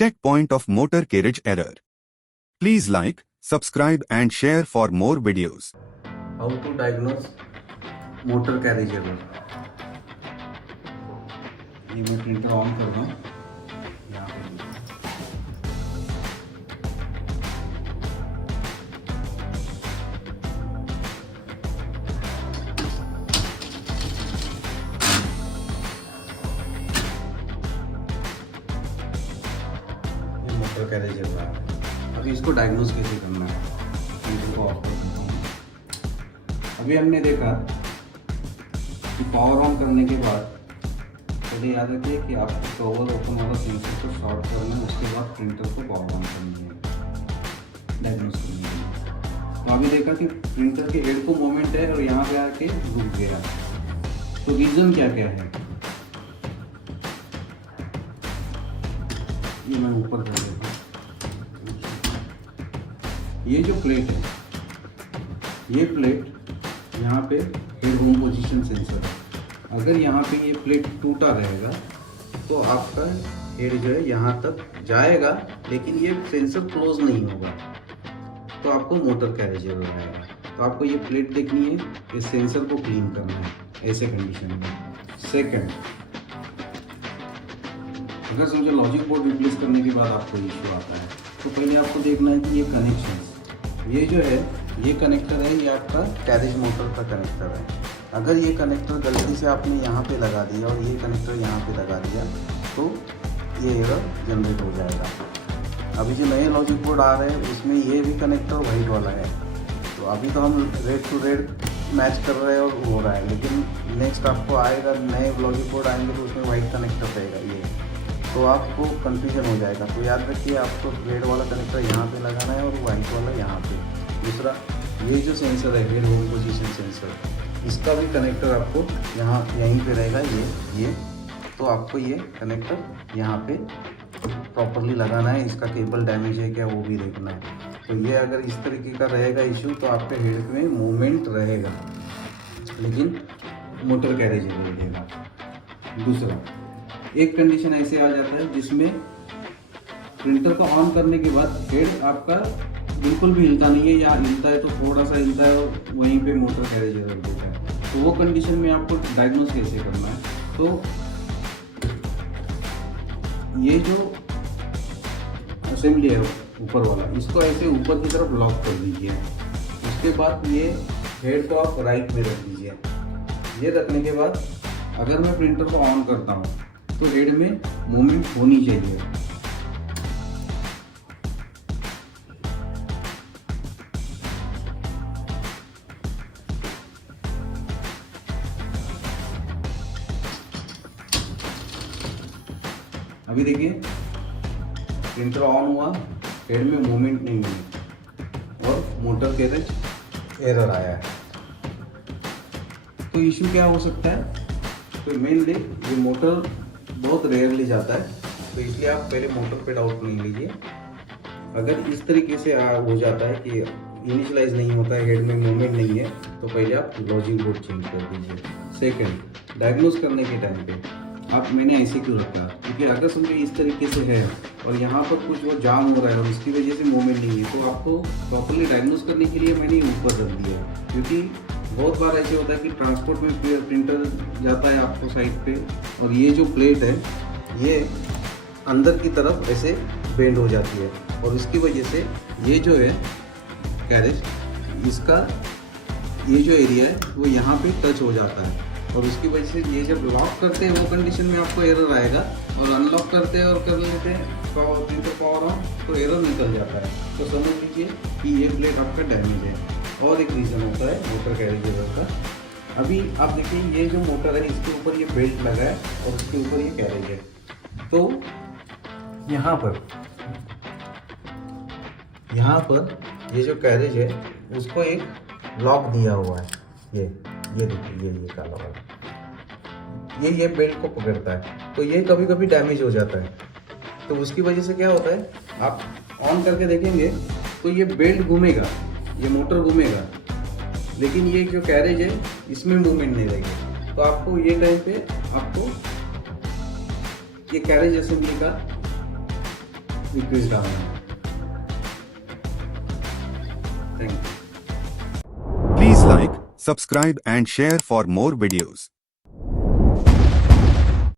checkpoint of motor carriage error. Please like, subscribe and share for more videos. How to diagnose motor carriage error? ये मैं printer on कर दूँ यहाँ पे ये मोटर कैरेज चल रहा है। अभी इसको डायग्नोज कैसे करना है, प्रिंटर को ऑफ कर देता हूँ। अभी हमने देखा कि पावर ऑन करने के बाद पहले याद रखिए कि आपको कवर ओपन वाला सेंसर को शॉर्ट करना है, उसके बाद प्रिंटर को पावर ऑन करनी है डायग्नोज करने के लिए। तो अभी देखा कि प्रिंटर के हेड को मोमेंट है और यहाँ पे आके रुक गया। तो रीज़न क्या क्या है, ये मैं ऊपर कर देता हूँ। ये जो प्लेट है, ये प्लेट यहाँ पे हेड होम पोजीशन सेंसर है। अगर यहाँ पे ये प्लेट टूटा रहेगा तो आपका हेड जो है यहाँ तक जाएगा, लेकिन ये सेंसर क्लोज नहीं होगा, तो आपको मोटर कैरेज एरर आएगा। तो आपको ये प्लेट देखनी है, इस सेंसर को क्लीन करना है ऐसे कंडीशन में। सेकंड, अगर समझो लॉजिक बोर्ड रिप्लेस करने के बाद आपको इश्यू आता है, तो पहले आपको देखना है कि ये कनेक्शन, ये जो है ये कनेक्टर है, ये आपका कैरेज मोटर का कनेक्टर है। अगर ये कनेक्टर गलती से आपने यहाँ पे लगा दिया और ये कनेक्टर यहाँ पे लगा दिया तो ये एरर जनरेट हो जाएगा। अभी जो नए लॉजिक बोर्ड आ रहे हैं उसमें ये भी कनेक्टर वाइट वाला है, तो अभी तो हम रेड टू रेड मैच कर रहे हैं और हो रहा है, लेकिन नेक्स्ट आपको आएगा नए लॉजिक बोर्ड आएंगे तो उसमें वाइट कनेक्टर रहेगा ये, तो आपको कन्फ्यूजन हो जाएगा। तो याद रखिए आपको रेड वाला कनेक्टर यहाँ पे लगाना है और वाइट वाला यहाँ पे। दूसरा, ये जो सेंसर है हेड होम पोजीशन सेंसर, इसका भी कनेक्टर आपको यहाँ यहीं पे रहेगा ये, तो आपको ये कनेक्टर यहाँ पे प्रॉपरली लगाना है। इसका केबल डैमेज है क्या वो भी देखना है। तो ये अगर इस तरीके का रहेगा इशू तो आपके हेड में मूवमेंट रहेगा, लेकिन मोटर कैरेज नहीं देगा। दूसरा, एक कंडीशन ऐसे आ जाता है जिसमें प्रिंटर को ऑन करने के बाद हेड आपका बिल्कुल भी हिलता नहीं है, या हिलता है तो थोड़ा सा हिलता है और वहीं पे मोटर कैरेज एरर देता है। तो वो कंडीशन में आपको डायग्नोज कैसे करना है, तो ये जो असेंबली है ऊपर वाला, इसको ऐसे ऊपर की तरफ लॉक कर दीजिए। उसके बाद ये हेड को आप राइट में रख दीजिए। ये रखने के बाद अगर मैं प्रिंटर को ऑन करता हूँ तो हेड में मूवमेंट होनी चाहिए। अभी देखिए प्रिंटर ऑन हुआ, हेड में मूवमेंट नहीं हुई और मोटर कैरेज एरर आया है। तो इशू क्या हो सकता है, तो मेनली ये मोटर बहुत रेयरली जाता है, तो इसलिए आप पहले मोटर पे डाउट नहीं लीजिए। अगर इस तरीके से हो जाता है कि इनिशियलाइज नहीं होता है, हेड में मूवमेंट नहीं है, तो पहले आप लॉजिक बोर्ड चेंज कर दीजिए। सेकंड, डायग्नोज करने के टाइम पे मैंने ऐसे क्यों रखा, क्योंकि अगर समझो इस तरीके से है और यहाँ पर कुछ वो जाम हो रहा है और इसकी वजह से मूवमेंट नहीं है, तो आपको प्रॉपरली डायग्नोज करने के लिए मैंने ऊपर रख दिया। क्योंकि बहुत बार ऐसे होता है कि ट्रांसपोर्ट में प्रिंटर जाता है आपको साइड पे, और ये जो प्लेट है ये अंदर की तरफ ऐसे बेंड हो जाती है, और इसकी वजह से ये जो है कैरेज, इसका ये जो एरिया है वो यहाँ पे टच हो जाता है, और उसकी वजह से ये जब लॉक करते हैं वो कंडीशन में आपको एरर आएगा, और अनलॉक करते हैं और कर लेते हैं प्रिंटर पावर ऑन तो एरर निकल जाता है। तो समझ लीजिए कि ये प्लेट आपका डैमेज है। और एक रीज़न होता है मोटर कैरेज एरर का। अभी आप देखिए ये जो मोटर है इसके ऊपर ये बेल्ट लगा है और उसके ऊपर ये कैरेज है, तो यहाँ पर ये जो कैरेज है उसको एक लॉक दिया हुआ है। ये देखिए ये काला वाला ये बेल्ट को पकड़ता है, तो ये कभी कभी डैमेज हो जाता है। तो उसकी वजह से क्या होता है, आप ऑन करके देखेंगे तो ये बेल्ट घूमेगा, ये मोटर घूमेगा, लेकिन ये जो कैरेज है इसमें मूवमेंट नहीं रहेगी। तो आपको ये टाइम पे आपको ये कैरेज असेंबली का रिक्वेस्ट डालना है। Thank you. Please like, subscribe and share for more videos.